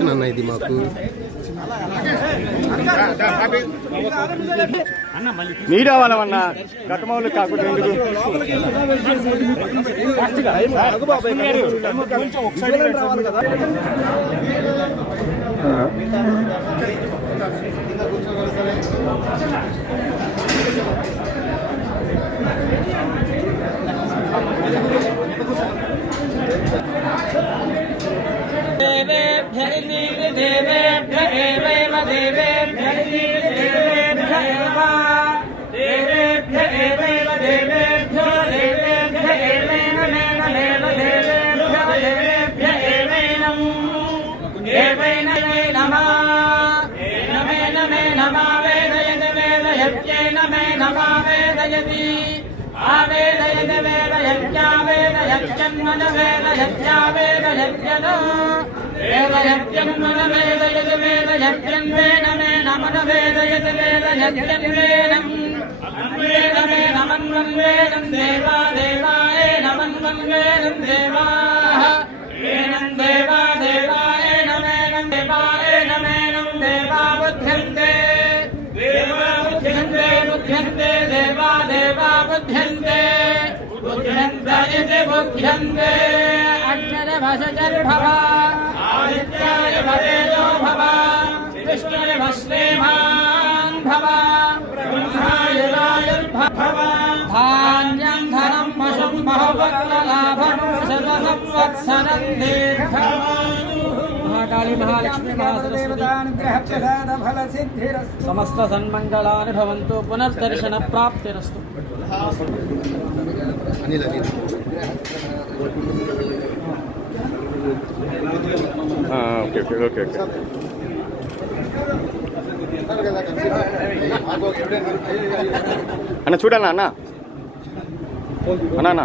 అన్న ఇది మాకు మీడియా వాళ్ళమన్నా గతమౌలు కాకుండా ఎందుకు आवेदयति वेदयत्यावेदयत्यन्मन वेदयत्यावेदयत्यनो वेदयत्यन्मन वेदयति वेदयत्यन्वेन मे नमन वेदयति वेदयत्यन्वेनम् अन्वेन मे नमन्वन्वेनं देवा देवाय नमन्वन्वेनं देवाः एनं देवा देवाय नमेनं देवाय नमेनं देवा बुध्यन्ते बुध्यन्ते देवा देवा बुध्यन्ते बुध्यन्ते इति बुध्यन्ते अग्निर्भसजर्भव आदित्याय भवेदो भव विष्णुर् भस्मेमान् भव ब्रह्माय रायुर्भव धान्यं धनं पशुं बहुभक्तलाभं सर्वसंवत्सरं दीर्घम् महाकाली महालक्ष्मी समस्त सन्मंगलानि भवन्तु पुनर्दर्शन प्राप्तिरस्तु Anil Anil okay okay okay okay అన్న చూడాలా అన్న అన్న